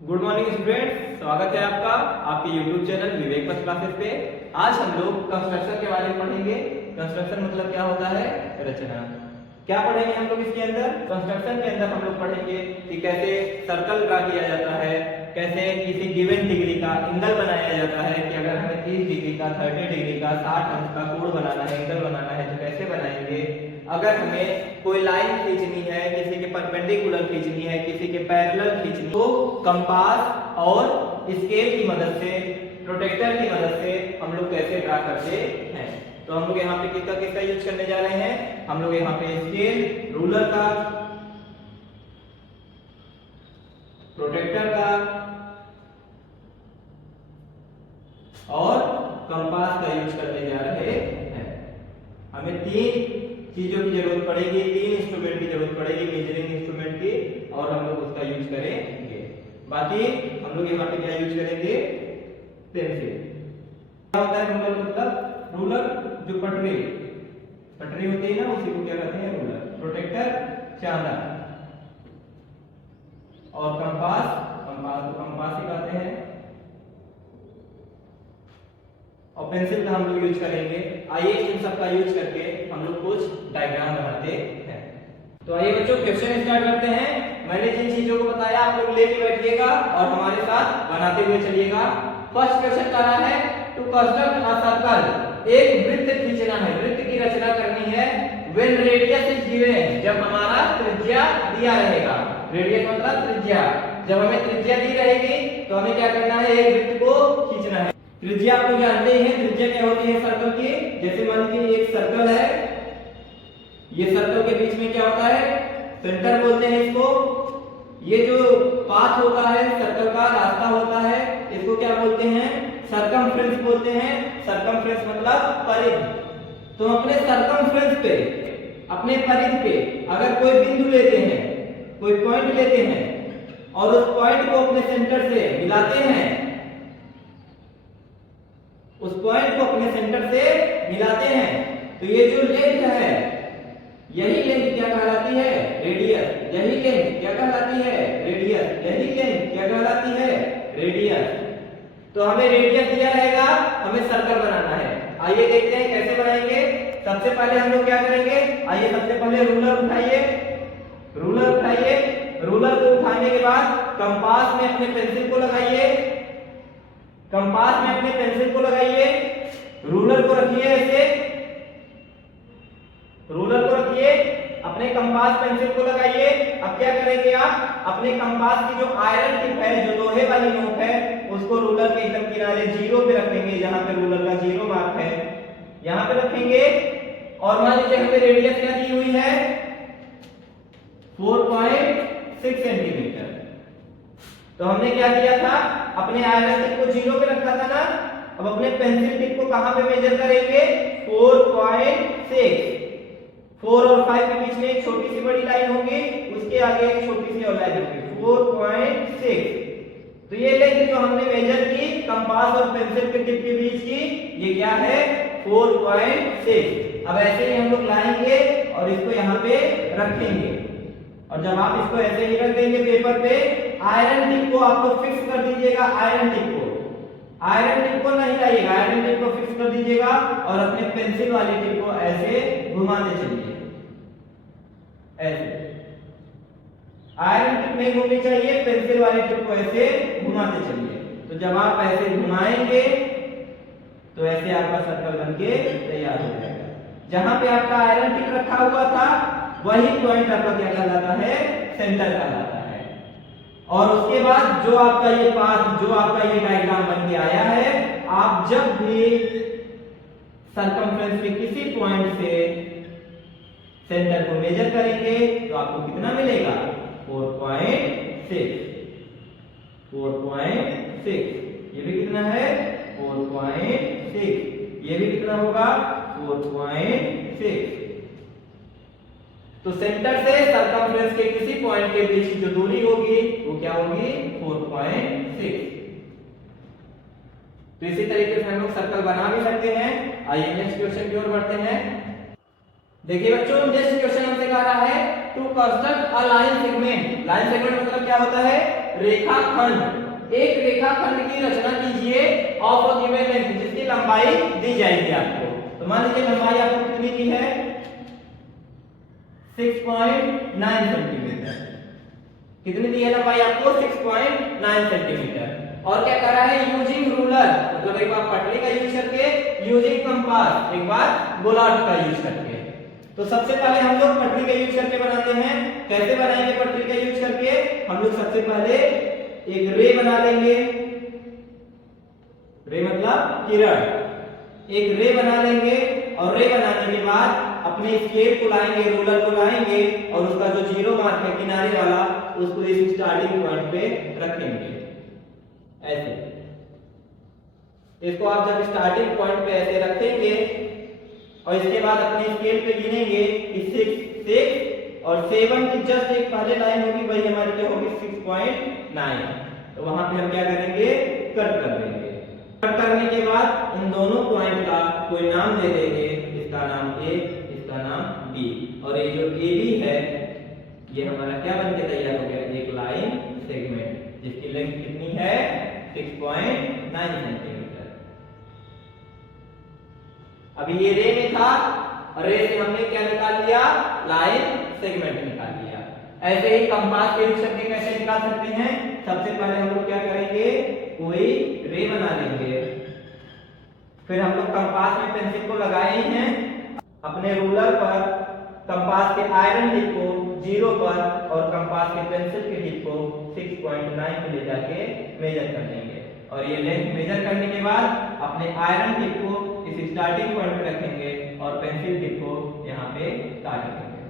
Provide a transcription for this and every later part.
Good morning students, स्वागत है आपका आपके YouTube चैनल विवेक पथ क्लासेस पे। आज हम लोग कंस्ट्रक्शन के बारे में पढ़ेंगे। कंस्ट्रक्शन मतलब क्या होता है? रचना। क्या पढ़ेंगे हम लोग इसके अंदर? कंस्ट्रक्शन के अंदर हम लोग पढ़ेंगे कि कैसे सर्कल ड्रा किया जाता है, कैसे किसी गिवन डिग्री का एंगल बनाया जाता है कि अगर हमें 30 डिग्री का, 30 डिग्री का, 60 अंश का कोण बनाना है, एंगल बनाना है तो कैसे बनाएंगे। अगर हमें कोई लाइन खींचनी है, किसी के परपेंडिकुलर खींचनी है, किसी के पैरेलल खींचनी, तो कंपास और स्केल की मदद से, प्रोटेक्टर की मदद से हम लोग कैसे ड्रा करते हैं। तो हम लोग यहाँ पे किसका यूज करने जा रहे हैं? हम लोग यहाँ पे स्केल, रूलर का, प्रोटेक्टर का और कंपास का यूज करने जा रहे हैं। हमें तीन चीजों की जरूरत पड़ेगी, तीन इंस्ट्रूमेंट की जरूरत पड़ेगी, मेजरिंग इंस्ट्रूमेंट की, और हम लोग उसका यूज करेंगे। बाकी हम लोग यहाँ पे क्या यूज करेंगे? पेंसिल। क्या होता है रूलर? मतलब रूलर जो पटरी होती है ना, उसी को क्या कहते हैं? रूलर। प्रोटेक्टर चांदा और कंपास को कंपास ही कहते हैं, और पेंसिल का हम लोग यूज करेंगे। आइए इन सब का यूज करके हम लोग कुछ डायग्राम बनाते हैं। तो आइए बच्चों क्वेश्चन स्टार्ट करते हैं। मैंने जिन चीजों को बताया आप लोग लेके बैठिएगा और हमारे साथ बनाते हुए चलिएगा। फर्स्ट क्वेश्चन कह रहा है टू कंस्ट्रक्ट अ सर्कल, एक वृत्त खींचना है, वृत्त की रचना करनी है। व्हेन रेडियस इज गिवन, जब हमारा त्रिज्या दिया रहेगा। रेडियस मतलब त्रिज्या। जब हमें त्रिज्या दी रहेगी तो हमें क्या करना है? एक वृत्त को खींचना है। त्रिज्या आप लोग जानते हैं, त्रिज्या क्या होती है सर्कल की। जैसे मान लीजिए एक सर्कल है, ये सर्कल के बीच में क्या होता है? सेंटर बोलते हैं इसको। ये जो पाथ होता है, सर्कल का रास्ता होता है, इसको क्या बोलते हैं? सर्कमफ्रेंस बोलते हैं। सर्कमफ्रेंस मतलब परिधि। तो अपने सर्कमफ्रेंस पे, अपने परिधि पे अगर कोई बिंदु लेते हैं, कोई पॉइंट लेते हैं और उस पॉइंट को अपने सेंटर से मिलाते हैं, उस पॉइंट को अपने सेंटर से मिलाते हैं, तो ये जो लेंथ है, यही लेंथ क्या कहलाती है? रेडियस। यही लेंथ क्या कहलाती है? रेडियस। यही लेंथ क्या कहलाती है? रेडियस। तो हमें रेडियस दिया रहेगा, हमें सर्कल बनाना है। आइए देखते हैं कैसे बनाएंगे। सबसे पहले हम लोग क्या करेंगे? आइए सबसे पहले रूलर उठाइए, रूलर उठाइए। रूलर को उठाने के बाद कंपास में अपने पेंसिल को लगाइए, कंपास में अपने पेंसिल को लगाइए, रूलर को रखिए ऐसे, रूलर को रखिए, अपने कंपास पेंसिल को लगाइए। अब क्या करेंगे आप? अपने कंपास की जो आयरन टिप है, जो लोहे वाली नोक है, उसको रूलर के एकदम किनारे जीरो पे रखेंगे, जहां पे रूलर का जीरो मार्क है, यहां पे रखेंगे। और मान लीजिए हमें रेडियस क्या दी हुई है? 4.6 सेंटीमीटर। तो हमने क्या किया था? अपने आयरन टिप को जीरो पे रखा था ना। अब अपने पेंसिल टिप को कहां पे मेजर करेंगे? 4.6। 4 और 5 के बीच में एक छोटी सी बड़ी लाइन होगी, उसके आगे एक छोटी सी और लाइन होगी, 4.6। तो ये लेंथ जो हमने मेजर की कंपास और पेंसिल के टिप के बीच की, ये क्या है? 4.6। अब ऐसे ही हम लोग लाएंगे और इसको यहाँ पे रखेंगे। और जब आप इसको ऐसे ही रख देंगे पेपर पे, आयरन टिप को आप लोग फिक्स कर दीजिएगा। आयरन टिप को नहीं लाइएगा, आयरन टिप को फिक्स कर दीजिएगा और अपने पेंसिल वाली टिप को ऐसे घुमाते चलिए, ऐसे। आयरन टिप नहीं घूमनी चाहिए, पेंसिल वाली टिप को ऐसे घुमाते चलिए। तो जब आप ऐसे घुमाएंगे तो ऐसे आपका सर्कल बनके तैयार हो जाएगा। जहां पे आपका आयरन टिप रखा हुआ था, वही पॉइंट आपका क्या कहलाता है? सेंटर कहलाता है। और उसके बाद जो आपका ये पाथ, जो आपका ये डायग्राम बन के आया है, आप जब भी सर्कमफ्रेंस में किसी पॉइंट से सेंटर को मेजर करेंगे तो आपको कितना मिलेगा? 4.6। 4.6। ये भी कितना है? 4.6। ये भी कितना होगा? 4.6। तो सेंटर से सर्कमफ्रेंस के किसी पॉइंट के बीच की जो दूरी होगी वो क्या होगी? 4.6। तो इसी तरीके से हम लोग सर्कल बना भी सकते हैं। आइए नेक्स्ट क्वेश्चन की ओर बढ़ते हैं। देखिए बच्चों, नेक्स्ट क्वेश्चन हमसे कह रहा है to construct a line segment. Line segment मतलब क्या होता है? रेखाखंड, एक रेखाखंड की रचना कीजिए ऑफ अ गिवन लेंथ, जिसकी लंबाई दी जाएगी आपको। तो मान लीजिए लंबाई आपको कितनी दी है, 6.9 सेंटीमीटर। कितनी दी है लंबाई आपको, 6.9 सेंटीमीटर। और क्या कर रहा है, यूजिंग रूलर, मतलब एक बार पटरी का यूज करके, यूजिंग कंपास, एक बार गोलार्ध का यूज करके। तो सबसे पहले हम लोग पटरी का यूज करके बनाते हैं। कैसे बनाएंगे पटरी का यूज करके, हम लोग सबसे पहले एक रे बना लेंगे, रे मतलब किरण, एक रे बना लेंगे। और रे बनाने के बाद अपने स्केल को लाएंगे, रूलर को लाएंगे, और उसका जो जीरो मार्क है किनारे वाला, उसको इस स्टार्टिंग पॉइंट पे रखेंगे ऐसे। इसको आप जब स्टार्टिंग पॉइंट पे ऐसे रखेंगे और इसके बाद अपने स्केल पे गिनेंगे, 6 और 7 की जस्ट एक पहले लाइन होगी, वही हमारी क्या होगी, 6.9। तो वहां पे हम क्या करेंगे, कट कर देंगे। कट करने के बाद इन दोनों पॉइंट का कोई नाम दे देंगे, इसका नाम ए, इसका नाम बी। और ये जो ए बी है, ये हमारा क्या बन के तैयार हो गया, एक लाइन सेगमेंट, जिसकी लेंथ कितनी है, 6.9 सेंटीमीटर। अभी ये रे में था, और रे से हमने क्या निकाल लिया, लाइन सेगमेंट निकाल लिया। ऐसे ही कंपास के यूज करके कैसे निकाल सकते हैं, सबसे पहले हम लोग क्या करेंगे, कोई रे बना लेंगे। फिर हम लोग कंपास में पेंसिल को लगाए ही हैं, अपने रूलर पर कंपास के आयरन टिप को 0 पर और कंपास के पेंसिल के टिप को 6.9 पे ले जाके मेजर कर लेंगे। और ये लेंथ मेजर करने के बाद अपने आयरन टिप को इस स्टार्टिंग पॉइंट पे रखेंगे और पेंसिल टिप को यहाँ पे काट देंगे।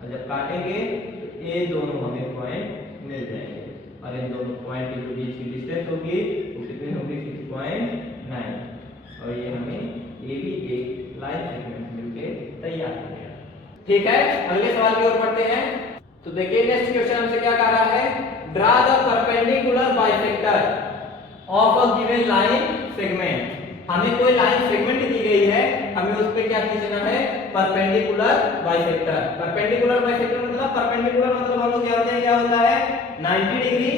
और जब काटेंगे तो ये दोनों हमें पॉइंट मिल जाएंगे, और इन दोनों पॉइंट के बीच की डिस्टेंस होगी वो कितनी होगी, 6.9। और ये हमें ए बी के लाइन सेगमेंट मिलके तैयार हो गया। ठीक है, अगले सवाल की ओर बढ़ते हैं। तो देखिए नेक्स्ट क्वेश्चन हमसे क्या कह रहा है, draw the perpendicular bisector of a given line segment. हमें कोई लाइन सेगमेंट दी गई है, हमें उस पे क्या खींचना है, परपेंडिकुलर बाइसेक्टर। परपेंडिकुलर बाइसेक्टर मतलब, परपेंडिकुलर मतलब हम लोग जानते हैं क्या होता है, 90 डिग्री,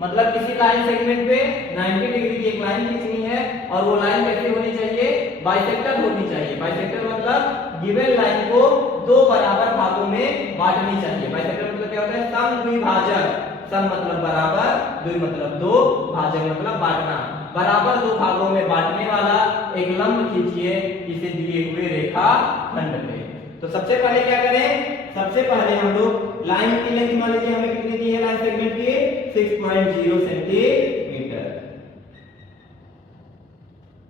मतलब किसी लाइन सेगमेंट पे 90 डिग्री की एक लाइन खींचनी है, और वो लाइन कैसी होनी चाहिए, बाइसेक्टर होनी चाहिए। बाइसेक्टर मतलब गिवन लाइन को दो बराबर भागों में बांटनी चाहिए। बाइसेक्टर मतलब क्या होता है, समद्विभाजक। सम मतलब बराबर, द्वि मतलब दो, भाजक मतलब बांटना। बराबर दो भागों में बांटने वाला एक लंब खींचिए इसे दिए हुए रेखा खंड पे। तो सबसे पहले क्या करें, सबसे पहले हम लोग लाइन की लेंथ मान लीजिए हमें कितनी दी है, लाइन सेगमेंट की 6.0 सेंटीमीटर।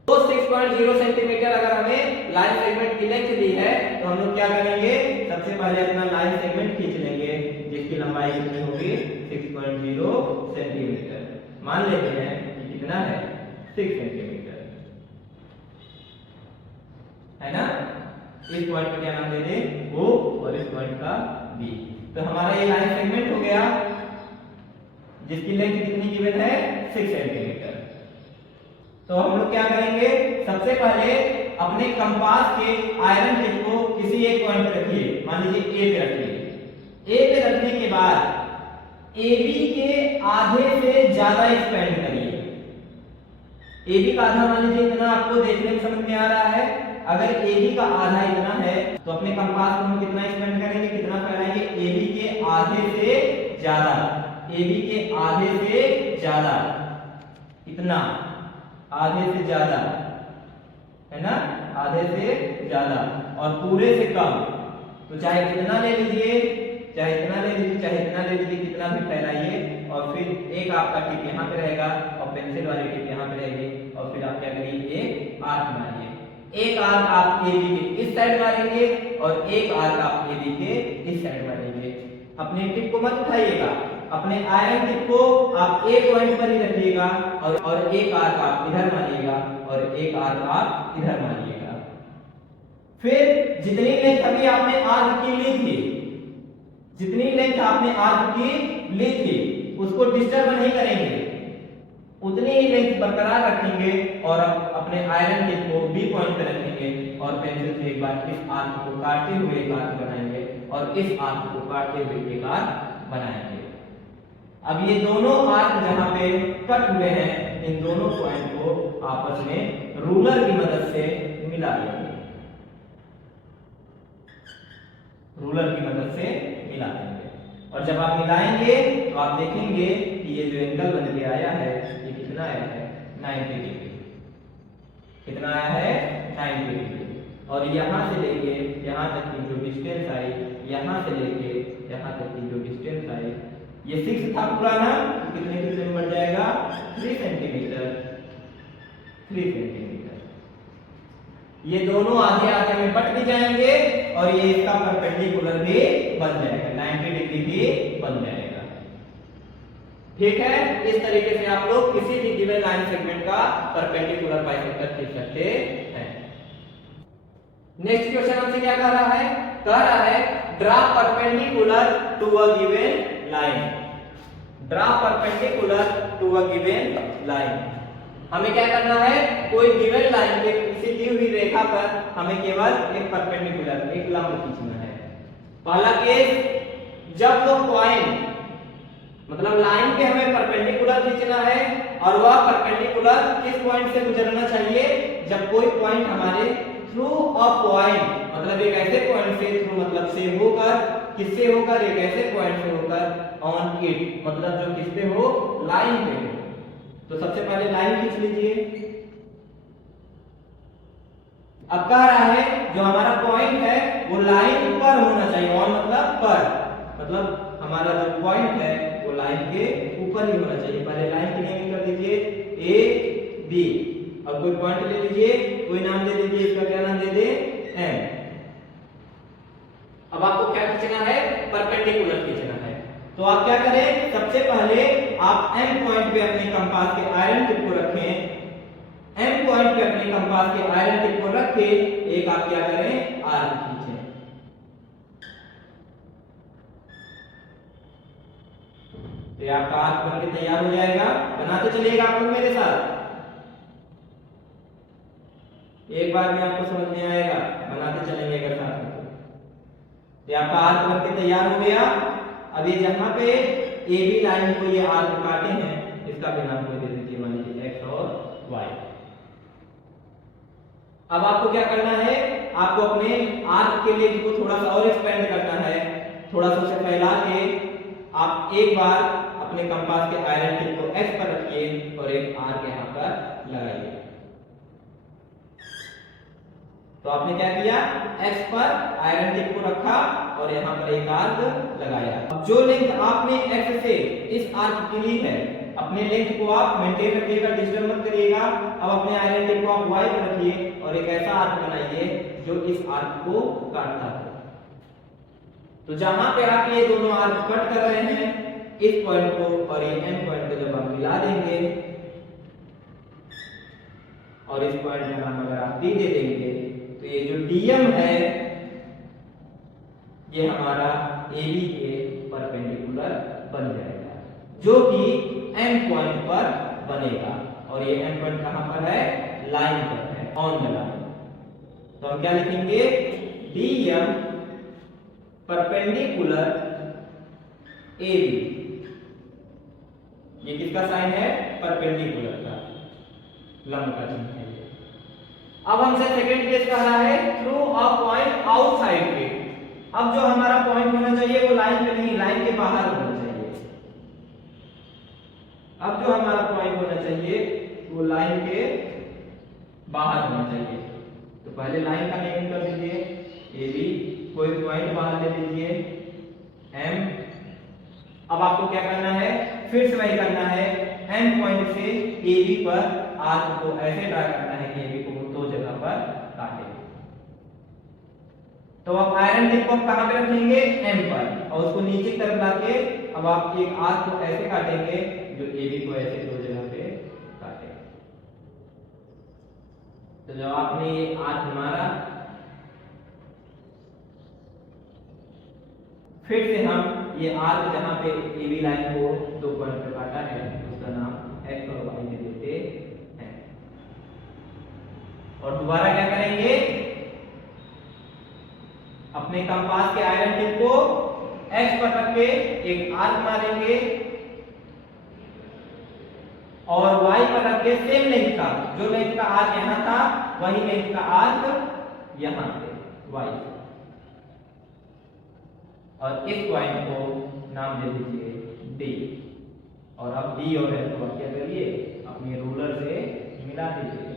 तो 6.0 सेंटीमीटर अगर हमें लाइन सेगमेंट की लेंथ दी है, तो हम लोग क्या करेंगे, सबसे पहले अपना लाइन सेगमेंट खींच लेंगे, जिसकी लंबाई कितनी होगी, 6.0 सेंटीमीटर। मान लेते हैं कि कितना है, 6 सेंटीमीटर, है ना। इस पॉइंट का क्या नाम दे दें, O, और इस पॉइंट का B। तो हमारा ये लाइन सेगमेंट हो गया, जिसकी लेंथ कितनी गिवन है, 6 सेंटीमीटर। तो हम लोग क्या करेंगे, सबसे पहले अपने कंपास के आयरन टिप को किसी एक पॉइंट पे रखिए, मान लीजिए A पे रखिए। A पे रखने के बाद AB के आधे से ज्यादा एक्सपेंड करिए। AB का आधा मान लीजिए इतना, आपको देखने में समझ में आ रहा है। अगर AB का आधा इतना है, तो अपने कंपास को हम कितना एक्सपेंड करेंगे, कितना फैलाएंगे, AB के आधे से ज्यादा, AB के आधे से ज्यादा, इतना, आधे से ज्यादा, है ना, आधे से ज्यादा, और पूरे से कम। तो चाहे कितना ले लीजिए, चाहे इतना ले लीजिए, चाहे इतना ले लीजिए, कितना भी फैलाइए। और फिर एक आपका टिप यहाँ पे रहेगा और पेंसिल वाली टिप यहाँ पे रहेगी, और फिर आप क्या करिए, एक आर्क मारिए। एक आर्क आप AB के इस साइड मारेंगे और एक आर्क आप AB के इस साइड मारेंगे। अपनी टिप को मत उठाइएगा, अपने आयरन टिप को आप एक पॉइंट पर ही रखिएगा, और एक आर्क आप इधर मारिएगा और एक आर्क आप इधर मारिएगा। फिर जितनी लेंथ अभी आपने आर्क की ली थी, जितनी लेंथ आपने आर्क की ली थी, उसको डिस्टर्ब नहीं करेंगे, उतनी ही लेंथ बरकरार रखेंगे, और अपने आयरन टिप को B पॉइंट पर रखेंगे, और पेंसिल से एक बार इस आर्क को काटते हुए एक आर्क बनाएंगे, और इस आर्क को काटते हुए एक आर्क बनाएंगे। अब ये दोनों आर्क जहां पे कट हुए हैं, इन दोनों पॉइंट को आपस में रूलर की मदद से मिला देंगे। रूलर की मदद से मिला देंगे, और जब आप मिलाएंगे तो आप देखेंगे कि ये जो एंगल बन के आया है ये कितना आया है, 90 डिग्री। कितना आया है, 90 डिग्री। और यहां से लेके यहां तक की जो डिस्टेंस आई, यहां से लेके यहां तक की जो डिस्टेंस आई, ये 6 था पुराना, तो कितने कितने में बढ़ जाएगा, 3 सेंटीमीटर। 3 सेंटीमीटर। ये दोनों आधे आधे में कट भी जाएंगे और ये इसका परपेंडिकुलर भी बन जाएगा, 90 डिग्री भी बन जाएगा। ठीक है, इस तरीके से आप लोग किसी भी गिवन लाइन सेगमेंट का परपेंडिकुलर बाइसेक्टर खींच सकते हैं। नेक्स्ट क्वेश्चन हमसे क्या कह रहा है, कह रहा है draw perpendicular to a given line. Draw perpendicular to a given line. हमें क्या करना है, कोई गिवन लाइन के किसी दी हुई रेखा पर हमें केवल एक परपेंडिकुलर, एक लंब खींचना है। पहला केस, जब वो पॉइंट मतलब लाइन के हमें परपेंडिकुलर खींचना है, और वह परपेंडिकुलर किस पॉइंट से गुजरना चाहिए, जब कोई पॉइंट हमारे थ्रू अ पॉइंट, मतलब एक ऐसे पॉइंट से, थ्रू मतलब से होकर, किससे होकर, एक ऐसे पॉइंट से होकर, ऑन इट मतलब जो किस पे हो, लाइन पे हो। तो सबसे पहले लाइन खींच लीजिए। अब कह रहा है जो हमारा पॉइंट है वो लाइन पर होना चाहिए, ऑन मतलब पर, मतलब हमारा जो पॉइंट है वो लाइन के ऊपर ही होना चाहिए। पहले लाइन की नेमिंग कर दीजिए ए बी, और कोई पॉइंट ले लीजिए, कोई नाम दे दीजिए, इसका क्या नाम दे दे, एम। अब आपको क्या खींचना है, परपेंडिकुलर खींचना है। तो आप क्या करें, सबसे पहले आप एम पॉइंट पे अपने कंपास के आयरन टिप को रखें। एम पॉइंट पे अपने कंपास के आयरन टिप को रख के एक आप क्या करें, आर्क खींचें। तो आपका आर्क बनके तैयार हो जाएगा। बनाते चलिएगा आप लोग मेरे साथ, एक बार में आपको समझ में आएगा, बनाते चलेंगे अगर साथ में। तो आपका आर्क बनके तैयार हो गया। अब ये जहां पे ए बी लाइन को ये आर्क काटे हैं, इसका भी नाम को दे दीजिए, मान लीजिए एक्स और वाई। अब आपको क्या करना है, आपको अपने आर्क के लेंथ को थोड़ा सा और एक्सपेंड करना है। थोड़ा सा उसे फैला के आप एक बार अपने कंपास के आयरन टिप को एक्स पर रखिए और एक आर्क यहाँ पर लगाइए। तो आपने क्या किया, एक्स पर आयरन टिप को रखा और यहाँ पर एक आर्क लगाया। अब जो लेंथ आपने एक्स से इस आर्क की ली है, अपने लेंथ को आप मेंटेन रखिएगा, डिस्टर्ब मत करिएगा। अब अपने आयरन टिप को आप वाई पर रखिए और एक ऐसा आर्क बनाइए जो इस आर्क को काटता है। तो जहां पे आप ये दोनों आर्क कट कर रहे हैं, इस पॉइंट को और ये एम पॉइंट को जब आप मिला देंगे और इस पॉइंट का नाम अगर आप डी दे देंगे, तो ये जो डीएम है ये हमारा ए बी के परपेंडिकुलर बन जाएगा, जो कि एम पॉइंट पर बनेगा। और ये एम पॉइंट कहां पर है, लाइन पर है, ऑन द लाइन। तो हम क्या लिखेंगे, डीएम परपेंडिकुलर ए बी। ये किसका साइन है, परपेंडिकुलर का, लंब का चिन्ह है। अब हमसे सेकंड केस कह रहा है through a point outside it. अब जो हमारा पॉइंट होना चाहिए वो लाइन पे नहीं, लाइन के बाहर होना चाहिए। अब जो हमारा पॉइंट होना चाहिए वो लाइन के बाहर होना चाहिए। तो पहले लाइन का नेमिंग कर दीजिए ए बी, कोई पॉइंट बाहर ले लीजिए एम। अब आपको क्या करना है, फिर से वही करना है, एम पॉइंट से ए बी पर आर्क को ऐसे ड्रा करना है कि ए बी को दो जगह पर काटे। तो आप आयरन टिप को कहां पे रखेंगे, एम पर, और उसको नीचे की तरफ लाके अब आप एक आर्क को ऐसे काटेंगे जो ए बी को ऐसे दो जगह पे काटे। तो जब आपने ये आर्क मारा, फिर से हम ये आर्क जहां पे ए बी लाइन को दो पॉइंट पे काटा है उसका नाम एक्स और वाई दे देते हैं। और दोबारा क्या करेंगे, अपने कंपास के आयरन टिप को एक्स पर रख के एक आर्क मारेंगे और y पर रख के सेम लेंथ का, जो लेंथ का आर्क यहाँ था वही लेंथ का आर्क यहाँ पे y, और इस पॉइंट को नाम दे दीजिए D। और अब D और F को क्या करिए, अपने रूलर से मिला दीजिए,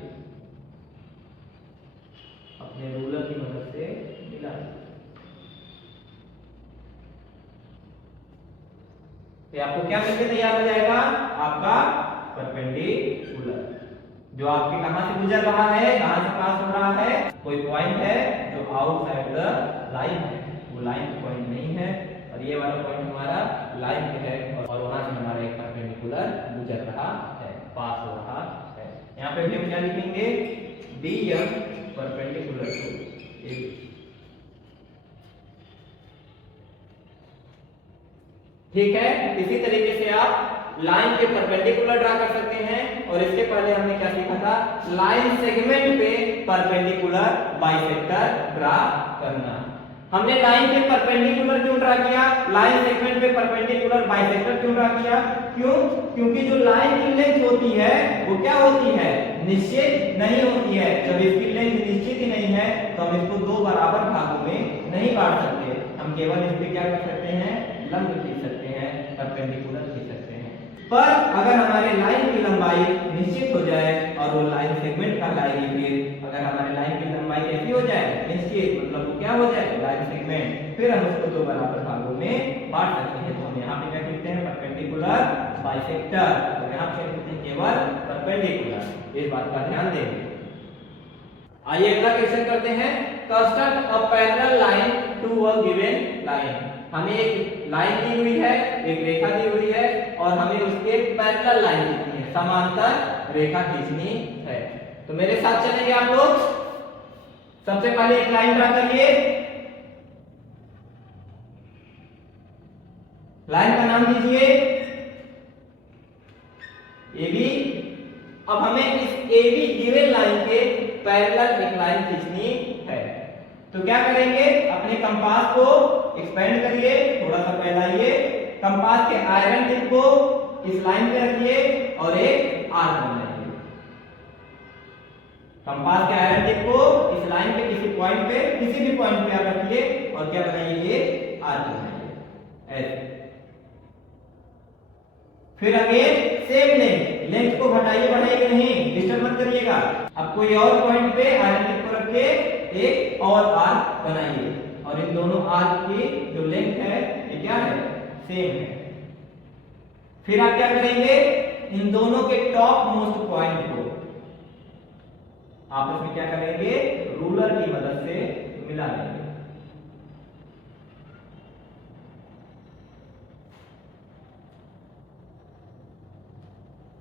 अपने रूलर की मदद से मिला दीजिए। तो आपको क्या करके तैयार हो जाएगा, आपका परपेंडिकुलर, जो आपके कहां से गुजर रहा है, कहां से पास हो रहा है, कोई पॉइंट है जो आउटसाइड द लाइन है, वो लाइन पॉइंट नहीं है, और ये वाला पॉइंट हमारा लाइन पे है, और वहां से हमारा एक परपेंडिकुलर गुजर रहा है, पास हो रहा है। यहाँ पे भी हम क्या लिखेंगे, DM परपेंडिकुलर टू AB। ठीक है, इसी तरीके से आप लाइन के परपेंडिकुलर ड्रा कर सकते हैं। और इसके पहले हमने क्या सीखा था, लाइन सेगमेंट पे परपेंडिकुलर बाइसेक्टर ड्रा करना। हमने लाइन पे परपेंडिकुलर क्यों ड्रा किया, लाइन सेगमेंट पे परपेंडिकुलर बाइसेक्टर क्यों ड्रा किया, क्यों, क्योंकि जो लाइन की लेंथ होती है वो क्या होती है, निश्चित नहीं होती है। जब इसकी लेंथ निश्चित ही नहीं है तो हम इसको दो बराबर भागों में नहीं बांट सकते, हम केवल इस पे क्या कर सकते हैं, लंब खींच सकते हैं, परपेंडिकुलर खींच सकते हैं। पर अगर हमारे लाइन की लंबाई निश्चित हो जाए और वो लाइन सेगमेंट कहलाएगी, फिर अगर हमारे लाइन की लंबाई कैसी हो जाए, निश्चित, मतलब वो क्या हो जाए, लाइन सेगमेंट, फिर हम उसको दो बराबर भागों में बांट सकते हैं। तो हम यहाँ पे क्या लिखते हैं, परपेंडिकुलर बाइसेक्टर, तो यहाँ पे लिखते हैं केवल परपेंडिकुलर, इस बात का ध्यान देंगे। आइए अगला क्वेश्चन करते हैं, construct a parallel line to a given line. हमें एक लाइन दी हुई है, एक रेखा दी हुई है, और हमें उसके पैरेलल लाइन खींचनी है, समांतर रेखा खींचनी है। तो मेरे साथ चलेंगे आप लोग। सबसे पहले एक लाइन ड्रा करिए, लाइन का नाम दीजिए AB। अब हमें इस AB गिवन लाइन के पैरेलल एक लाइन खींचनी है। तो क्या करेंगे, अपने कंपास को एक्सपेंड करिए, थोड़ा सा फैलाइए, कंपास के आयरन टिप को इस लाइन पे रखिए और एक आर्क बनाइए। कंपास के आयरन टिप को इस लाइन पे किसी पॉइंट पे, किसी भी पॉइंट पे आप रखिए और क्या बनाइए, ये आर्क बनाइए ऐसे। फिर अगेन सेम लेंथ को घटाइए बढ़ाइए नहीं, डिस्टर्ब मत करिएगा। अब कोई और पॉइंट पे आयरन टिप को रख के एक और आर्क बनाइए, और इन दोनों आर्क की जो लेंथ है ये क्या है, सेम है। फिर आप क्या करेंगे, इन दोनों के टॉप मोस्ट पॉइंट को आपस में क्या करेंगे, रूलर की मदद से मिला लेंगे।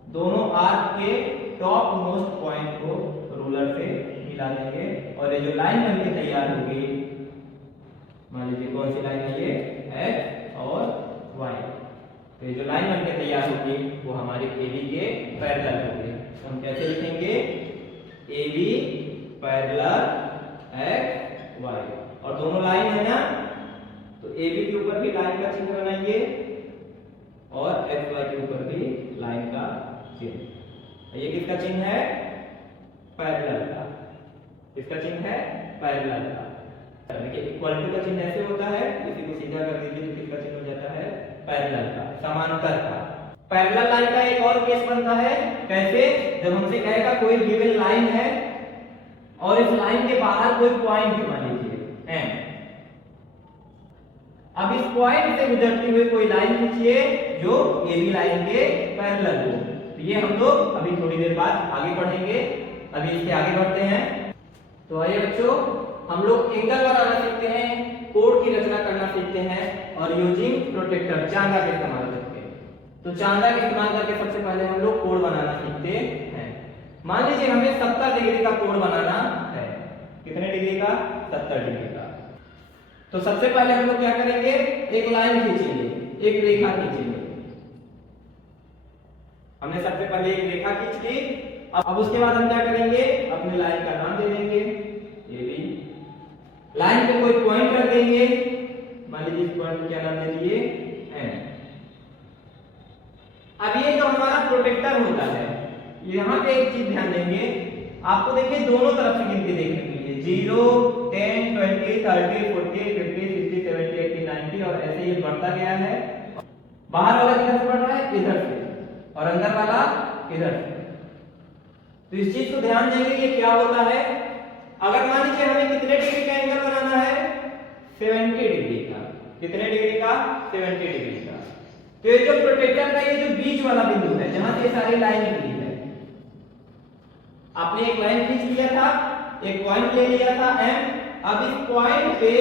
दोनों आर्क के टॉप मोस्ट पॉइंट को रूलर से मिला देंगे, और ये जो लाइन बनके तैयार होगी, मान लीजिए कौन सी लाइन है ये, X और Y, तो ये जो लाइन बनके तैयार होगी वो हमारे AB के पैरेलल होगी। तो हम कैसे लिखेंगे, AB पैरेलल X Y, और दोनों लाइन है ना, तो AB के ऊपर भी लाइन का चिन्ह बनाइए और XY के ऊपर भी लाइन का चिन्ह। ये किसका चिन्ह है, पैरेलल का, किसका चिन्ह है, पैरेलल का। देखिए इक्वालिटी का चिन्ह ऐसे होता है, इसी को सीधा कर दीजिए तो किसका चिन्ह हो जाता है, पैरेलल का, समांतर का। पैरेलल लाइन का एक और केस बनता है, कैसे, जब हमसे कहेगा कोई गिवन लाइन है और इस लाइन के बाहर कोई पॉइंट मान लीजिए M, अब इस पॉइंट से गुजरती हुई कोई लाइन खींचिए जो AB लाइन के पैरेलल हो। तो ये हम लोग अभी थोड़ी देर बाद आगे पढ़ेंगे, अभी इसके आगे बढ़ते हैं। तो आइए बच्चों, हम लोग एंगल बनाना सीखते हैं, कोण की रचना करना सीखते हैं, और यूजिंग प्रोटेक्टर, चांदा का इस्तेमाल करके। तो चांदा का इस्तेमाल करके सबसे पहले हम लोग कोण बनाना सीखते हैं। मान लीजिए हमें 70 डिग्री का कोण बनाना है, कितने डिग्री का, 70 डिग्री का। तो सबसे पहले हम लोग क्या करेंगे, एक लाइन खींचेंगे, एक रेखा खींचेंगे। हमने सबसे पहले एक रेखा खींच ली, अब उसके बाद हम क्या करेंगे, अपनी लाइन का नाम दे देंगे AB, लाइन पे कोई पॉइंट रख देंगे, मान लीजिए इस पॉइंट को क्या नाम दे दिए M। अब ये जो हमारा प्रोटेक्टर होता है, पे एक चीज ध्यान देंगे, आपको देखिए दोनों तरफ से गिनती देखने के लिए 0, 10, 20, 30, 40, 50, 60, 70, 80, 90 और ऐसे ये बढ़ता गया है। बाहर वाला किधर से बढ़ रहा है? इधर से, और अंदर वाला इधर से। तो इस चीज को ध्यान देंगे ये क्या होता है। अगर मान लीजिए हमें कितने डिग्री का एंगल बनाना है? 70 डिग्री का। कितने डिग्री का? 70 डिग्री का। तो ये जो प्रोटेक्टर का ये जो बीच वाला बिंदु है जहां से सारी लाइन निकली है, आपने एक लाइन खींच लिया था, एक पॉइंट ले लिया था M। अब इस पॉइंट पे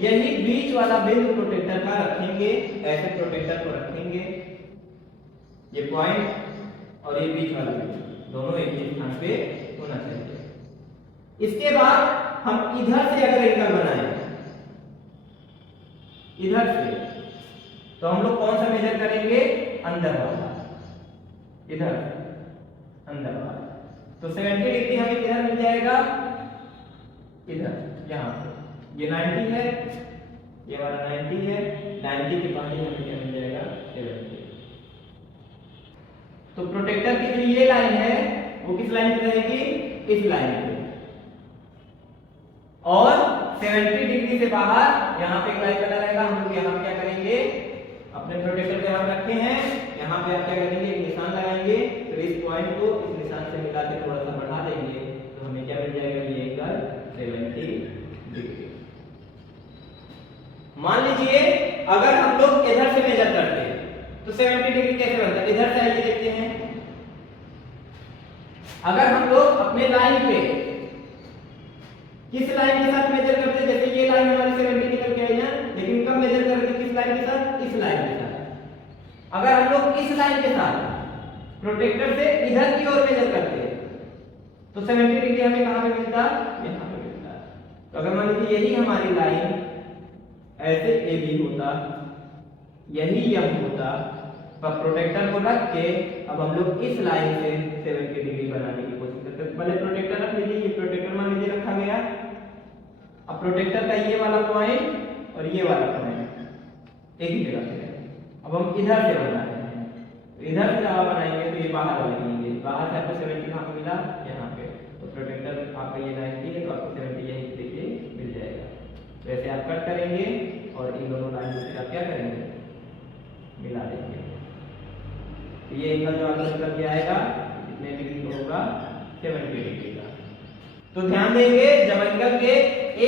यही बीच वाला बिंदु प्रोटेक्टर का रखेंगे, ऐसे प्रोटेक्टर को रखेंगे, ये पॉइंट और ये बीच वाला बिंदु दोनों एक ही स्थान पे होना चाहिए। इसके बाद हम इधर से अगर एंगल बनाएं, इधर से, तो हम लोग कौन सा मेजर करेंगे? अंदर वाला, इधर अंदर वाला। तो 70 डिग्री हमें किधर मिल जाएगा? इधर, यहां पे ये 90 है, ये वाला 90 है, 90 के पास हमें क्या मिल जाएगा? 70। तो प्रोटेक्टर की जो ये लाइन है वो किस लाइन पे रहेगी? इस लाइन पे। और 70 डिग्री से बाहर यहां पे एक लाइन बना रहेगा। हम लोग यहां क्या करेंगे? अपने प्रोटेक्टर के हाथ रखे हैं, यहां पे आप क्या करेंगे? एक निशान लगाएंगे। तो इस पॉइंट को इस निशान से मिला के थोड़ा सा बढ़ा देंगे, तो हमें क्या मिल जाएगा? ये एंगल 70 डिग्री। मान लीजिए अगर हम लोग इधर से मेजर करते हैं तो 70 डिग्री कैसे बनता है? इधर से आइए देखते हैं। अगर हम लोग अपने लाइन पे किस लाइन के साथ मेजर करते हैं? जैसे ये लाइन हमारी 70 निकल के आई है, लेकिन कब मेजर करते हैं? किस लाइन के साथ? इस लाइन के साथ। अगर हम लोग इस लाइन के साथ प्रोटेक्टर से इधर की ओर मेजर करते हैं तो 70 डिग्री हमें कहां पे मिलता? यहां पे मिलता। तो अगर मान लीजिए यही हमारी लाइन ऐसे AB होता, यही M होता, पर प्रोटेक्टर को रख के अब हम लोग इस लाइन से 70 डिग्री बनाने की कोशिश करते हैं। पहले प्रोटेक्टर रख लीजिए, ये प्रोटेक्टर मान लीजिए रखा गया। अब प्रोटेक्टर का ये वाला पॉइंट और ये वाला पॉइंट एक ही जगह पे है। अब हम इधर से बना रहे हैं, तो इधर से जब बनाएंगे तो ये बाहर वाले मिलेंगे। बाहर से आपको 70 कहां पे मिला? यहाँ पे। तो प्रोटेक्टर आपका ये 90 है, तो आपको 70 यही देखिए मिल जाएगा। तो ऐसे आप कट करेंगे और इन दोनों लाइन से आप क्या करेंगे? मिला देंगे। तो ये एंगल जो आपका निकल के आएगा कितने डिग्री का होगा? 70 डिग्री का। तो ध्यान देंगे जब एंगल के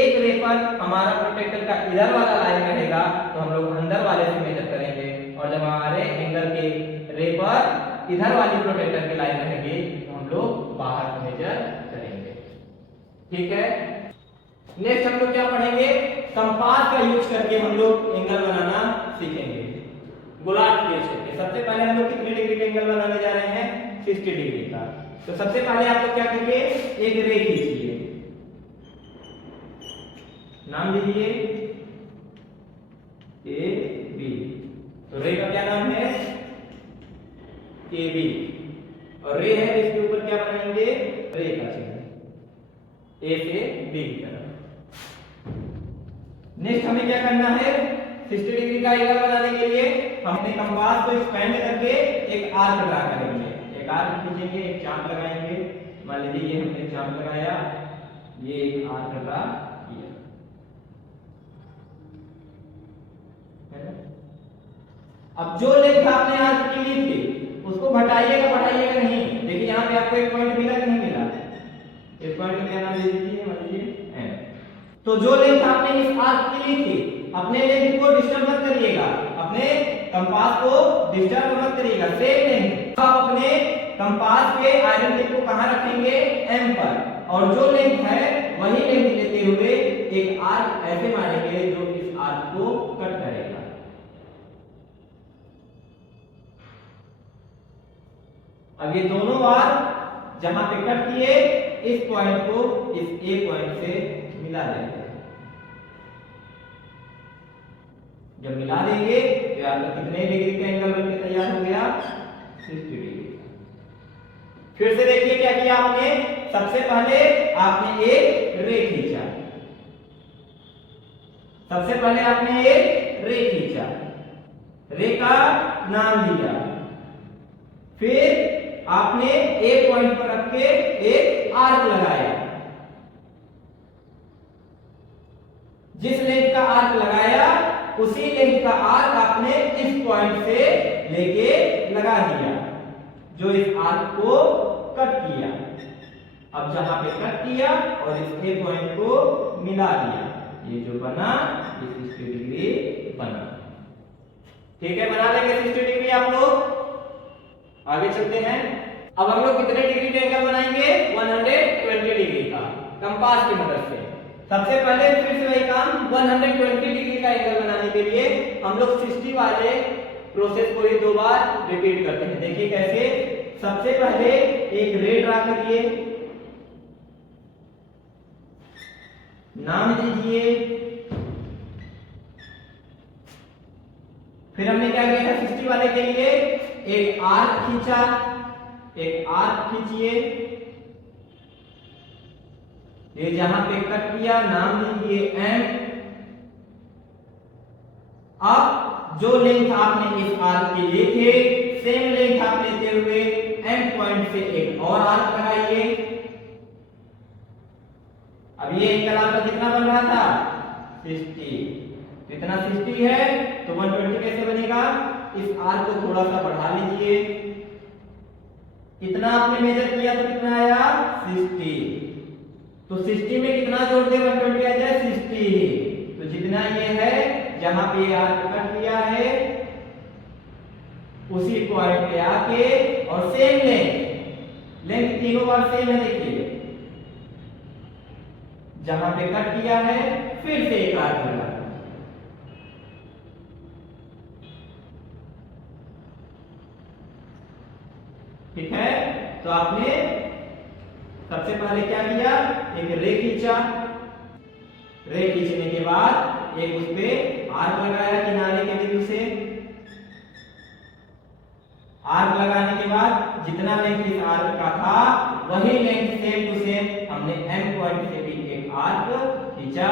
एक रे पर हमारा प्रोटेक्टर का इधर वाला लाइन रहेगा तो हम लोग अंदर वाले से मेजर करेंगे, और जब हमारे एंगल के रे पर इधर वाली प्रोटेक्टर की लाइन रहेगी तो हम लोग बाहर से मेजर करेंगे। ठीक है। नेक्स्ट हम लोग क्या पढ़ेंगे? कंपास का यूज करके हम लोग एंगल बनाना सीखेंगे, गोलार्ध के यूज करके। सबसे पहले हम लोग कितने डिग्री का एंगल बनाने जा रहे हैं? 60 डिग्री का। तो सबसे पहले आप लोग क्या करिए? एक रे खींचिए, नाम दीजिए AB। तो रे का क्या नाम है? AB। और रे है, इसके ऊपर क्या बनाएंगे? रे का चिन्ह, A से B की तरफ। नेक्स्ट हमें क्या करना है? 60 डिग्री का एंगल बनाने के लिए हमने कंपास को एक्सपेंड करके एक आर्क ड्रा करेंगे। एक आर्क खींचेंगे, एक चाप लगाएंगे। मान लीजिए ये हमने चाप लगाया, ये एक आर्क ड्रा किया है। अब जो लेंथ आपने आर्क की ली थी उसको घटाइएगा बढ़ाइएगा नहीं। देखिए यहाँ पे आपको एक पॉइंट मिला कि नहीं मिला? इस पॉइंट को क्या नाम दे दीजिए? मान लीजिए M। तो जो लेंथ आपने इस आर्क की ली थी, अपने लेंथ को डिस्टर्ब मत करिएगा, अपने कंपास को डिस्टर्ब मत करिएगा। सेम लेंथ आप अपने कंपास के आयरन टिप को कहां रखेंगे? M पर, और जो लेंथ है वही लेंथ लेते हुए एक आर्क ऐसे मारेंगे जो इस आर्क को कट करेगा। अब ये दोनों आर्क जहां पे कट किए, इस पॉइंट को इस A पॉइंट से मिला देंगे। जब मिला देंगे तो आपका कितने डिग्री का एंगल बनके तैयार हो गया? 60 डिग्री। फिर से देखिए क्या किया आपने? सबसे पहले आपने एक रे खींचा, सबसे पहले आपने एक रे खींचा, रे का नाम दिया, फिर आपने ए पॉइंट पर रख के एक आर्क लगाया। जिस लेंथ का आर्क लगाया उसी लेंथ का आर्क आपने इस पॉइंट से लेके लगा दिया, जो इस आर्क को कट किया। अब जहां पे कट किया और इस ए पॉइंट को मिला दिया, ये जो बना ये 60 डिग्री बना। ठीक है, बना लेंगे 60 डिग्री आप लोग। आगे चलते हैं। अब हम लोग कितने डिग्री का एंगल बनाएंगे? 120 डिग्री का कंपास की मदद से। सबसे पहले फिर से वही काम, 120 डिग्री का एंगल बनाने के लिए हम लोग 60 वाले प्रोसेस को ही 2 बार रिपीट करते हैं। देखिए कैसे। सबसे पहले एक रे ड्रा करिए, नाम दीजिए। फिर हमने क्या किया था 60 वाले के लिए? एक आर्क खींचा, एक आर्क खींचिए, ये जहां पे कट किया नाम दीजिए एम। अब जो लेंथ आपने इस आर्क के लिए थे सेम लेंथ आप लेते हुए एम पॉइंट से एक और आर्क लगाइए। अब ये एंगल आपका कितना बन रहा था? 60। कितना 60 है तो 120 कैसे बनेगा? इस आर्क को थोड़ा सा बढ़ा लीजिए। इतना आपने मेजर किया तो कितना आया? 60। तो 60 में कितना जोड़ दे 120 आ जाए? 60। तो जितना ये है जहां पे आर्क कट किया है उसी पॉइंट पे आके और सेम लेंथ तीनों बार सेम है। देखिए जहां पे कट किया है फिर से एक आर्क लगा। ठीक है, तो आपने सबसे पहले क्या किया? एक रे खींचा, रे खींचने के बाद एक उस पे आर्क लगाया किनारे के बिंदु से। आर्क लगाने के बाद जितना लेंथ इस आर्क का था वही लेंथ सेम टू सेम हमने एम पॉइंट से भी एक आर्क खींचा।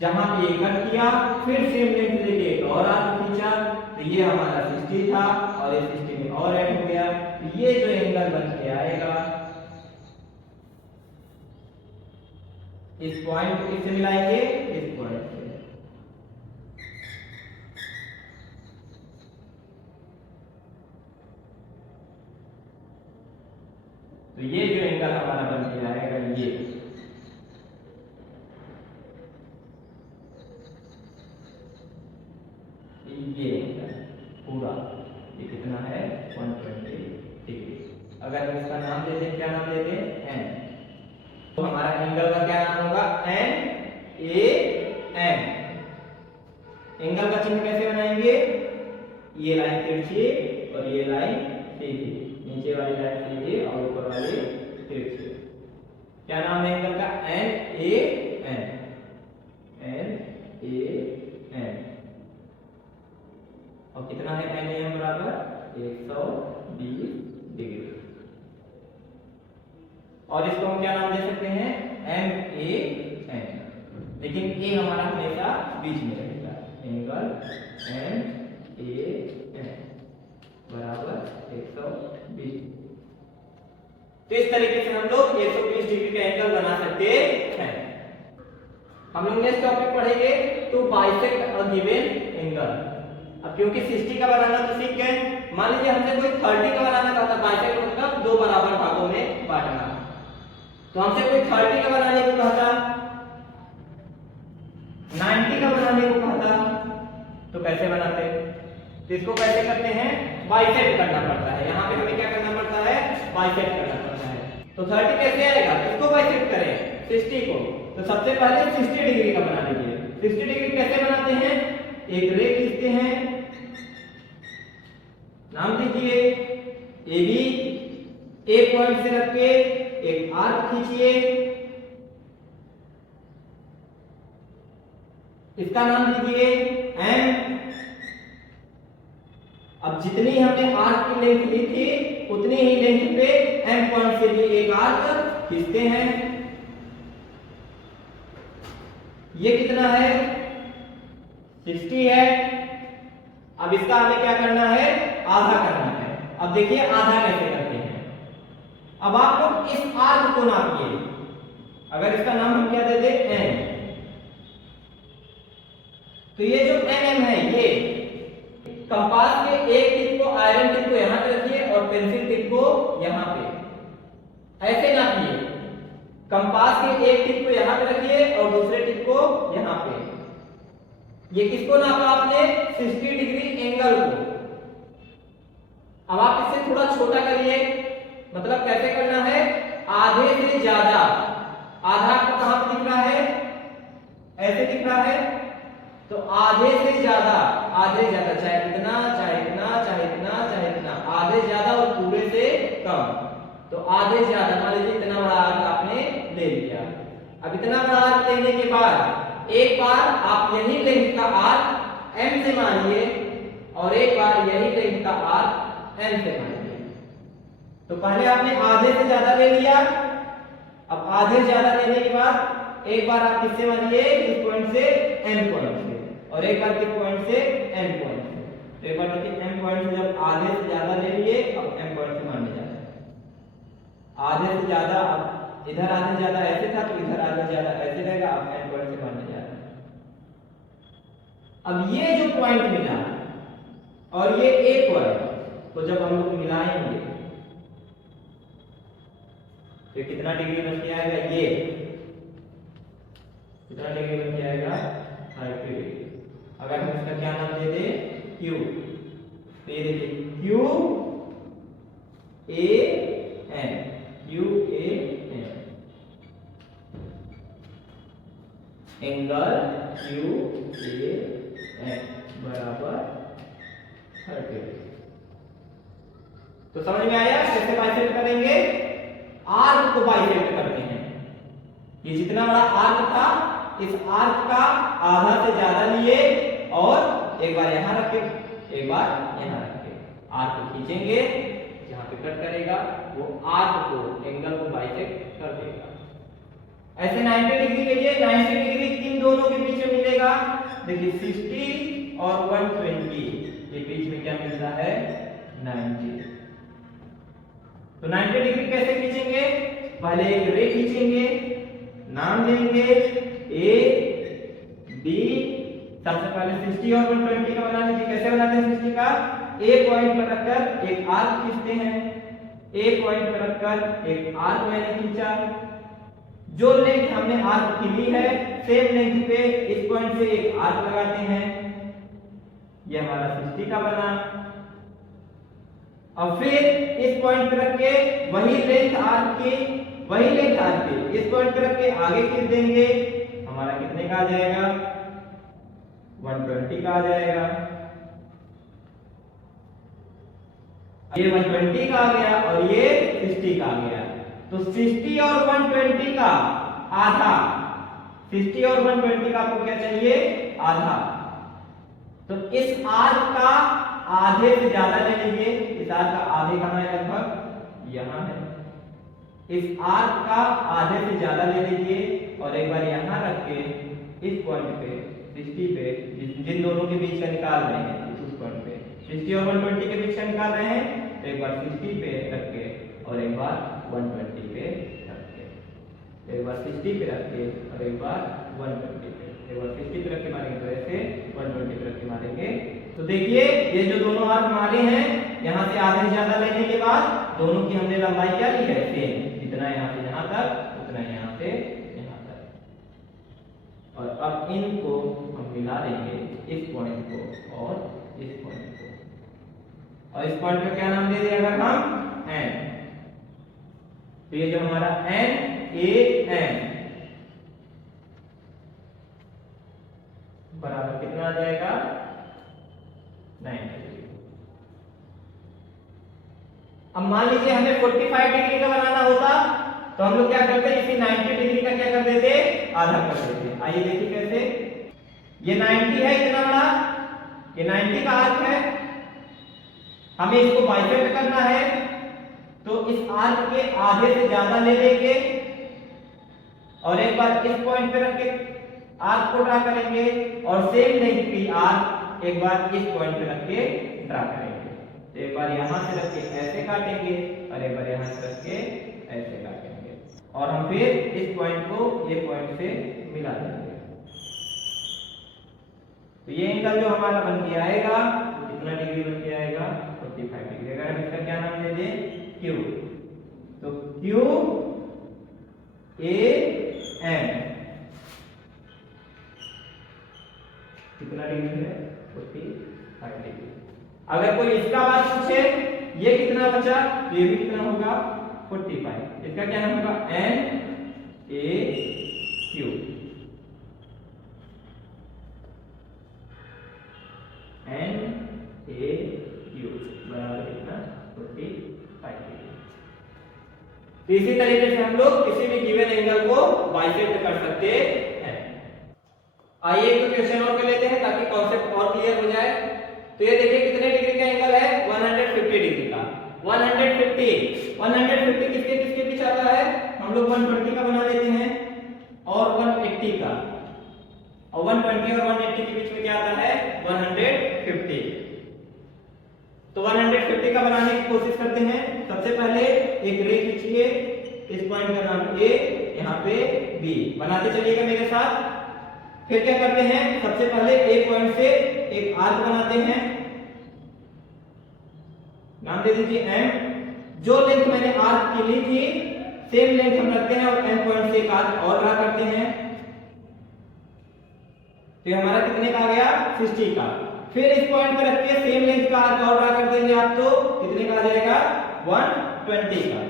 जहां पे कट किया फिर सेम लेंथ लेके एक और आर्क खींचा। तो ये हमारा 60 था और इस 60 में और ऐड हो गया। तो ये जो एंगल बन के आएगा, इस पॉइंट को किससे मिलाएंगे? इस पॉइंट से। तो ये जो एंगल हमारा बन के आएगा ये एंगल पूरा ये कितना है? 120 डिग्री। अगर हम इसका नाम दे दें, क्या नाम दे दें? एन। तो हमारा एंगल का क्या नाम होगा? N A N. एंगल का चिन्ह कैसे बनाएंगे? ये लाइन तिरछी और ये लाइन सीधी, नीचे वाली लाइन सीधी और ऊपर वाली तिरछी। क्या नाम है एंगल का? N A N. N A N. और कितना है एन ए एन बराबर? 120 डिग्री। और इसको हम क्या नाम दे सकते हैं? M A N. लेकिन ए हमारा हमेशा बीच में रहेगा। एंगल एम ए एन बराबर 120। तो इस तरीके से हम लोग 120 डिग्री का एंगल बना सकते हैं। हम लोग नेक्स्ट टॉपिक पढ़ेंगे to bisect a given angle. अब क्योंकि 60 का बनाना तो सीख गए, मान लीजिए हमसे कोई 30 का बनाना चाहता, बाइसेक्ट मतलब 2 बराबर भागों में बांटना। तो हमसे कोई 30 का बनाने को कहता, 90 का बनाने को कहता, तो कैसे बनाते? तो इसको कैसे करते हैं? बाइसेक्ट करना पड़ता है। यहाँ पे हमें क्या करना पड़ता है? बाइसेक्ट करना पड़ता है। तो 30 कैसे आएगा? इसको बाइसेक्ट करें 60 को। तो सबसे पहले 60 डिग्री का बना लीजिए। 60 डिग्री कैसे बनाते हैं? एक रे खींचते हैं, नाम दीजिए ए बी। ए पॉइंट से रख के एक आर्क खींचिए, इसका नाम दीजिए एम। अब जितनी हमने आर्क की लेंथ ली थी उतनी ही लेंथ पे एम पॉइंट से भी एक आर्क खींचते हैं। ये कितना है? 60 है। अब इसका हमें क्या करना है? आधा करना है। अब देखिए आधा कैसे करते हैं। अब आप लोग इस आर्क को नापिए, अगर इसका नाम हम क्या दे दें एम, तो ये जो एम है ये कंपास के एक टिप को, आयरन टिप को यहां पे रखिए और पेंसिल टिप को यहां पे ऐसे नापिए। कंपास के एक टिप को यहां पे रखिए और दूसरे टिप को यहां पे। ये किसको नापा आपने? 60 डिग्री एंगल को। अब आप इसे थोड़ा छोटा करिए, मतलब कैसे करना है? आधे से ज्यादा। आधा आपको कहां पे दिख रहा है? ऐसे दिख रहा है, तो आधे से ज्यादा, आधे ज्यादा, चाहे इतना चाहे इतना चाहे इतना चाहे इतना, आधे ज्यादा और पूरे से कम। तो आधे ज्यादा, मान लीजिए इतना बड़ा आर्क आपने ले लिया। अब इतना बड़ा आर्क लेने के बाद एक बार आप यही लेंथ का आर्क एम से मानिए और एक बार यही लेंथ का आर्क एन से मानिए। तो पहले आपने आधे से ज्यादा ले लिया, अब आधे ज्यादा लेने के बाद एक बार आप किससे मानिए? इस पॉइंट से एम पॉइंट से, और एक बार किस पॉइंट से? एम पॉइंट से। तो एक बार देखिए एम पॉइंट से जब आधे से ज्यादा ले लिए, अब एम पॉइंट से मानने जा रहे हैं। आधे से ज्यादा, अब इधर आधे ज्यादा ऐसे था तो इधर आधे ज्यादा ऐसे रहेगा, अब एम पॉइंट से मानने जा रहे हैं। अब ये जो पॉइंट मिला और ये एक पॉइंट को जब हम लोग मिलाएंगे तो कितना डिग्री बन के आएगा? ये कितना डिग्री बन के आएगा? 30 डिग्री। अगर हम इसका क्या नाम दे दें? Q, तो ये देखिए Q A N, Q A N, angle Q A N बराबर 30 डिग्री। तो समझ में आया कैसे बाइसेक्ट करेंगे? आर्क को बाइसेक्ट करते हैं। ये जितना बड़ा आर्क था, इस आर्क का आधा से ज्यादा लिए और एक बार यहां रखे, एक बार यहां रखे, आर्क को खींचेंगे, जहां पे कट करेगा वो आर्क को, एंगल को बाइसेक्ट कर देगा। ऐसे 90 डिग्री के लिए 90 डिग्री किन दोनों के बीच में मिलेगा? देखिए 60 और 120 के बीच में क्या मिलता है? 90। तो 90 डिग्री कैसे खींचेंगे? पहले एक रे खींचेंगे, नाम देंगे ए बी। सबसे पहले 60 और 120 का बना लीजिए। कैसे बनाते हैं 60 का? ए पॉइंट पर रखकर एक आर्क खींचते हैं। ए पॉइंट पर रखकर एक आर्क मैंने खींचा। जो लेंथ हमने आर्क की ली है, सेम लेंथ पे इस पॉइंट से एक आर्क लगाते हैं। ये हमारा 60 का बना। अब फिर इस पॉइंट पर रख के वही लेंथ आर्क की, वही लेंथ आर्क की इस पॉइंट पर रख के आगे खींच देंगे। हमारा कितने का आ जाएगा? 120 का आ जाएगा। ये 120 का आ गया और ये 60 का आ गया। तो 60 और 120 का आधा, 60 और 120 का आपको क्या चाहिए? आधा। तो इस आर्क का आधे से ज्यादा ले लीजिए। इस आर्क का आधे कहां है? लगभग यहां है। इस आर्क का आधे से ज्यादा ले लीजिए और एक बार यहां रख के इस पॉइंट पे 60 पे, जिन दोनों के बीच का निकाल रहे हैं, उस पॉइंट पे 60 और 120 के बीच का निकाल रहे हैं, तो एक बार 60 पे रख के और एक बार 120 पे रख के, एक बार 60 पे रख के और एक बार 120 पे, एक बार 60 पे रख के मारेंगे तो ऐसे, 120 पे रख के मारेंगे। तो देखिए ये जो दोनों आर्क मारे हैं, यहां से आधे ज्यादा लेने के बाद दोनों की हमने लंबाई क्या ली है? सेम। जितना यहां से यहां तक उतना यहां से यहां तक। और अब इनको हम मिला देंगे, इस पॉइंट को और इस पॉइंट को, और इस पॉइंट का क्या नाम दे दें अगर हम? एन। तो ये जो हमारा एन ए एन बराबर कितना आ जाएगा? 90 डिग्री। अब मान लीजिए हमें 45 डिग्री का बनाना होता तो हम लोग क्या करते हैं? इसी 90 डिग्री का क्या कर देते? आधा कर देते। आइए देखिए कैसे। ये 90 है, इतना बड़ा, ये 90 का आर्क है। हमें इसको बाइसेक्ट करना है, तो इस आर्क के आधे से ज्यादा ले लेंगे और एक बार इस पॉइंट पे रख के आर्क को ड्रा करेंगे और सेम लेंथ की आर्क एक बार इस पॉइंट पे रख के ड्रा करेंगे। तो एक बार यहाँ से रख के ऐसे काटेंगे और एक बार यहाँ से रख के ऐसे काटेंगे और हम फिर इस पॉइंट को ये पॉइंट से मिला देंगे। तो ये एंगल जो हमारा बन के आएगा वो कितना डिग्री बन के आएगा 45 डिग्री। अगर हम इसका क्या नाम दे दें Q, तो Q A M कितना डिग्री है 45 डिग्री। अगर कोई इसका बात पूछे ये कितना बचा तो ये भी कितना होगा 45। इसका क्या नाम होगा N A Q, N A Q बराबर कितना 45 डिग्री। तो इसी तरीके से हम लोग किसी भी गिवन एंगल को बाइसेक्ट कर सकते हैं। आइए एक क्वेश्चन और कर लेते हैं ताकि कॉन्सेप्ट और क्लियर हो जाए। तो ये देखिए कितने डिग्री का एंगल है 150 डिग्री का। 150 किसके किसके बीच आता है, हम लोग 120 का बना लेते हैं और 180 का, और 120 और 180 के बीच में क्या आता है 150। तो 150 का बनाने की कोशिश करते हैं। सबसे पहले एक रे खींचिए, इस पॉइंट का नाम A, यहाँ पे B, बनाते चलिएगा मेरे साथ। फिर क्या करते हैं, सबसे पहले एक पॉइंट से एक आर्क बनाते हैं, नाम दे दीजिए M। जो लेंथ मैंने आर्क की ली थी सेम लेंथ हम रखते हैं और M पॉइंट से एक आर्क और ड्रा करते हैं। तो हमारा कितने का आ गया 60 का। फिर इस पॉइंट पे रख के सेम लेंथ का आर्क और ड्रा कर देंगे आप, तो कितने का आ जाएगा 120 का।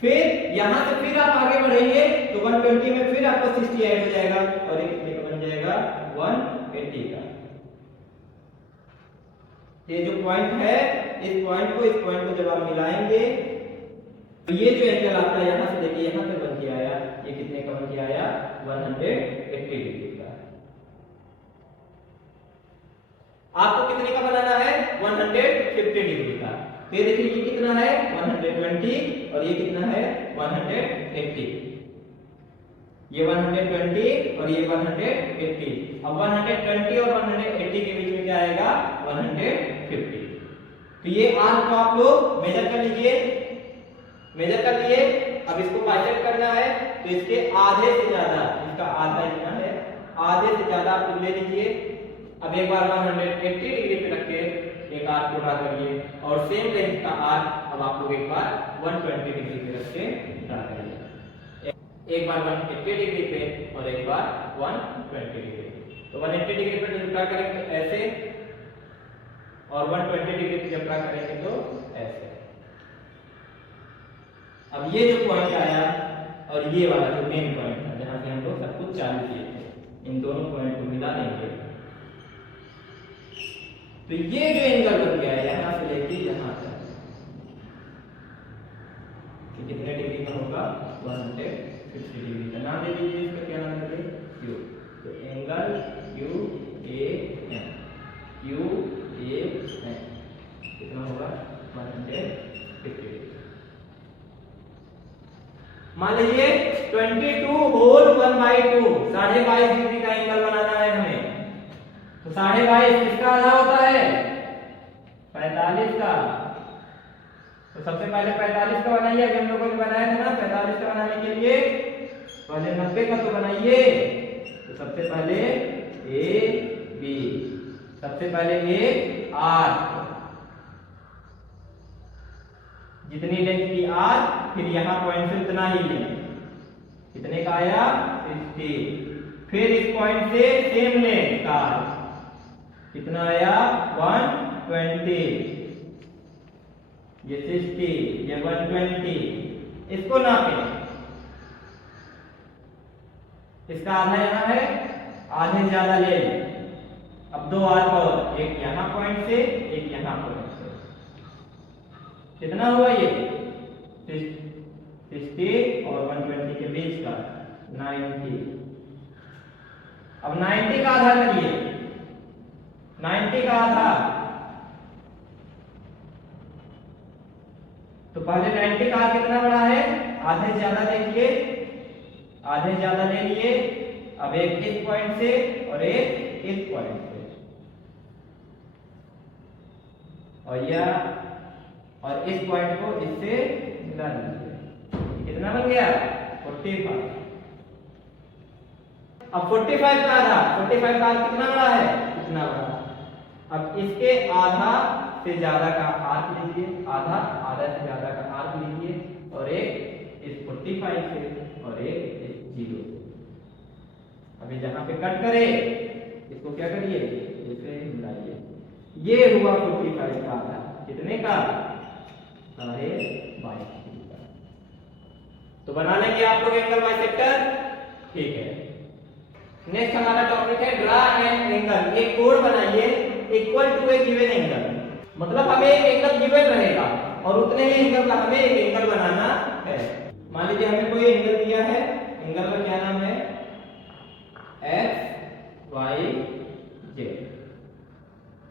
फिर यहां से फिर आप आगे बढ़ेंगे तो 120 में फिर आपको 60 ऐड हो जाएगा और ये कितने का बन जाएगा 180 का। ये जो पॉइंट है इस पॉइंट को जब आप मिलाएंगे तो ये जो एंगल आपका यहां से देखिए यहां पे बन के आया, ये कितने का बन के आया 180 डिग्री का। आपको कितने का बनाना है 150 डिग्री का। तो ये देखिए ये कितना है 120 और ये कितना है 180। ये 120 और ये 180। अब 120 और 180 के बीच में क्या आएगा 150। तो ये आर्क को आप लोग मेजर कर लीजिए, मेजर कर लिए। अब इसको बाइसेक्ट करना है तो इसके आधे से ज्यादा, इसका आधा इतना है, आधे से ज्यादा आप लोग ले लीजिए। अब एक बार 180 डिग्री पे रख के एक आर्क को ड्रा करिए और सेम लेंथ का आर्क अब आप लोग एक बार 120 डिग्री पे रख के ड्रा करिए। एक बार 180 डिग्री पे और एक बार 120 डिग्री। तो 180 डिग्री पे जब ड्रा करेंगे ऐसे और 120 डिग्री पे जब ड्रा करेंगे तो ऐसे। अब ये जो पॉइंट आया और ये वाला जो मेन पॉइंट था जहां से हम लोग सब कुछ चालू किए थे, इन दोनों पॉइंट को मिला देंगे तो ये जो एंगल बन गया है यहां से लेके यहां तक, तो कितने डिग्री का होगा 150 डिग्री का। नाम दे दीजिए, इसका क्या नाम दे Q। तो एंगल QAM, QAM कितना होगा 150 डिग्री। मान लीजिए 22 होल 1/2 22.5 डिग्री का एंगल बनाना है हमें। तो 22.5 किसका आधा होता है 45 का। तो सबसे पहले 45 का बनाइए, अभी हम लोगों ने बनाया था ना 45 का बनाने के लिए पहले 90 का तो बनाइए। तो सबसे पहले A B, सबसे पहले A R, जितनी लेंथ की R, फिर यहां पॉइंट से उतना ही लेंथ, कितने का आया 60। फिर इस पॉइंट से सेम लेंथ का कितना आया 120, ये 60, ये 120। इसको नापें, इसका आधा यहाँ है, आधे ज्यादा ले लें। अब दो आर्क और, एक यहाँ पॉइंट से एक यहाँ पॉइंट से, कितना हुआ ये 60 और 120 के बीच का 90। अब 90 का आधा करिए, 90 का आधा। तो पहले 90 का कितना बड़ा है, आधे ज्यादा देखिए, आधे ज्यादा ले लिए। अब एक इस पॉइंट से और एक इस पॉइंट से, और यह और इस पॉइंट को इससे मिला दीजिए। कितना बन गया? 45। अब 45 का आधा, 45 का आधा कितना बड़ा है? इतना बड़ा। अब इसके आधा से ज्यादा का आर्क लीजिए, आधा आधा से ज्यादा का आर्क लीजिए, और एक इस 45 से और एक इस 0 से। अभी जहां पे कट करे इसको क्या करिए? इसे मिलाइए। ये हुआ 45 का आधा। कितने का? 22.5 का। तो बना लेंगे आप लोग एंगल बाइसेक्टर। ठीक है, नेक्स्ट हमारा टॉपिक है ड्रा एन एंगल। एक कोण बनाइए equal to a given angle. मतलब हमें एक एंगल गिवन रहेगा और उतने ही एंगल का हमें एक एंगल बनाना है। मान लीजिए हमें कोई एंगल दिया है, एंगल का क्या नाम है? X Y Z.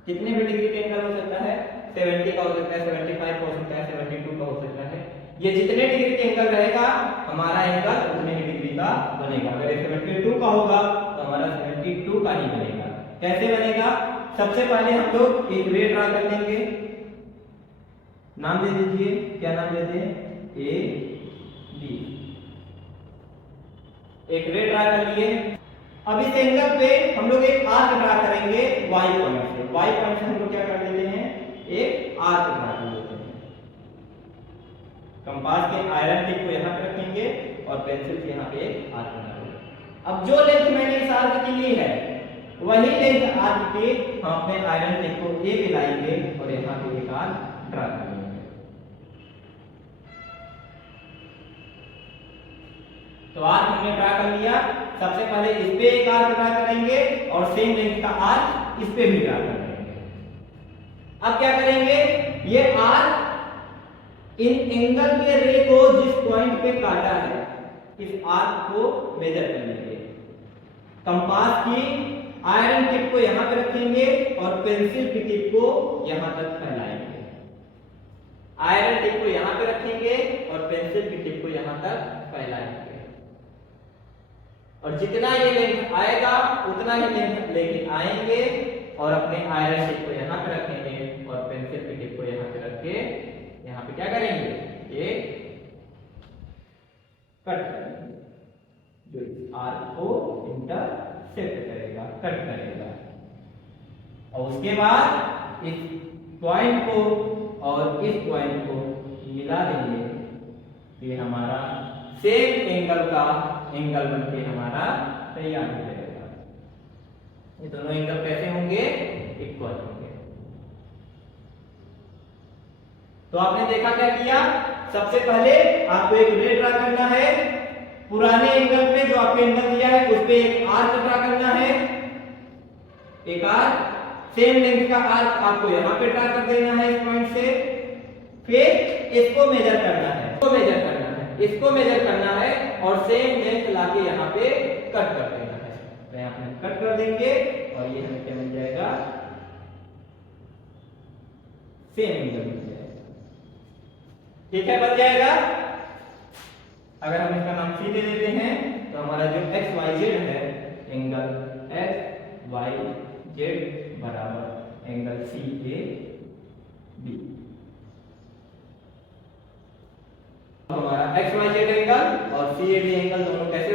कितने भी डिग्री का एंगल हो सकता है? 70 का हो सकता है, 75 का हो सकता है, 72 का हो सकता है। ये जितने डिग्री के एंगल रहेगा हमारा एंगल उतने ही डिग्री का बनेगा। अगर ये 72 का होगा तो हमारा 72 का ही बनेगा। कैसे बनेगा? सबसे पहले हम लोग एक रे ड्रा कर लेंगे। नाम दे दीजिए, क्या नाम देते हैं? A B. एक रे ड्रा कर लिए। अब इस एंगल पे हम लोग एक आर्क ड्रा करेंगे y पॉइंट से। y पॉइंट से हम लोग क्या कर देते हैं? एक आर्क ड्रा कर देते हैं। कंपास के आयरन टिप को यहाँ पे रखेंगे और पेंसिल से यहाँ पे एक आर्क बनाएंगे। अब जो लेंथ मैंने इस आर्क की ली है वही लेंथ आर्क के हम अपने आयरन टिप को ए पे लाएंगे और यहाँ पे एक आर्क ड्रा कर लेंगे। तो आर्क हमने ड्रा कर लिया। सबसे पहले इस पे एक आर्क ड्रा करेंगे और सेम लेंथ का आर्क इस पे भी ड्रा करेंगे। अब क्या करेंगे? ये आर्क इन एंगल के रे को जिस पॉइंट पे काटा है इस आर्क को मेजर कर लेंगे। कंपास की आयरन टिप को यहां पे रखेंगे और पेंसिल की टिप को यहां तक फैलाएंगे। आयरन टिप को यहां पे रखेंगे और पेंसिल की टिप को यहां तक फैलाएंगे। और जितना ये लेंथ आएगा उतना ही लेंथ लेके आएंगे और अपने आयरन टिप को यहाँ पे रखेंगे और पेंसिल की टिप को यहाँ पे रख के यहाँ पे क्या करेंगे? एक कट करेंगे जो इस आर्क को इंटरसेक्ट करेगा, कट करेगा। और उसके बाद इस पॉइंट को और इस पॉइंट को मिला देंगे। ये हमारा सेम एंगल का एंगल बनके हमारा तैयार हो जाएगा। ये दोनों एंगल कैसे होंगे? इक्वल होंगे। तो आपने देखा क्या किया? सबसे पहले आपको एक रे ड्रा करना है। पुराने एंगल पे जो आपने एंगल दिया है उस पे एक आर्क ड्रा करना है। एक आर्क सेम लेंथ का आर्क आपको यहाँ पे ड्रा कर देना है इस पॉइंट से। फिर इसको मेजर करना है, इसको मेजर करना है, इसको मेजर करना है और सेम लेंथ लाके यहाँ पे कट कर देना है। तो यहाँ पे कट कर देंगे और ये हमें क्या मिल जाएगा? सेम एंगल मिल जाएगा। ठीक है, बन जाएगा। अगर हम इसका नाम सी दे देते हैं तो हमारा जो एक्स वाई जेड है एंगल एक्स वाई जेड बराबर एंगल सी ए बी। हमारा एक्स वाई जेड एंगल और सी ए बी एंगल दोनों कैसे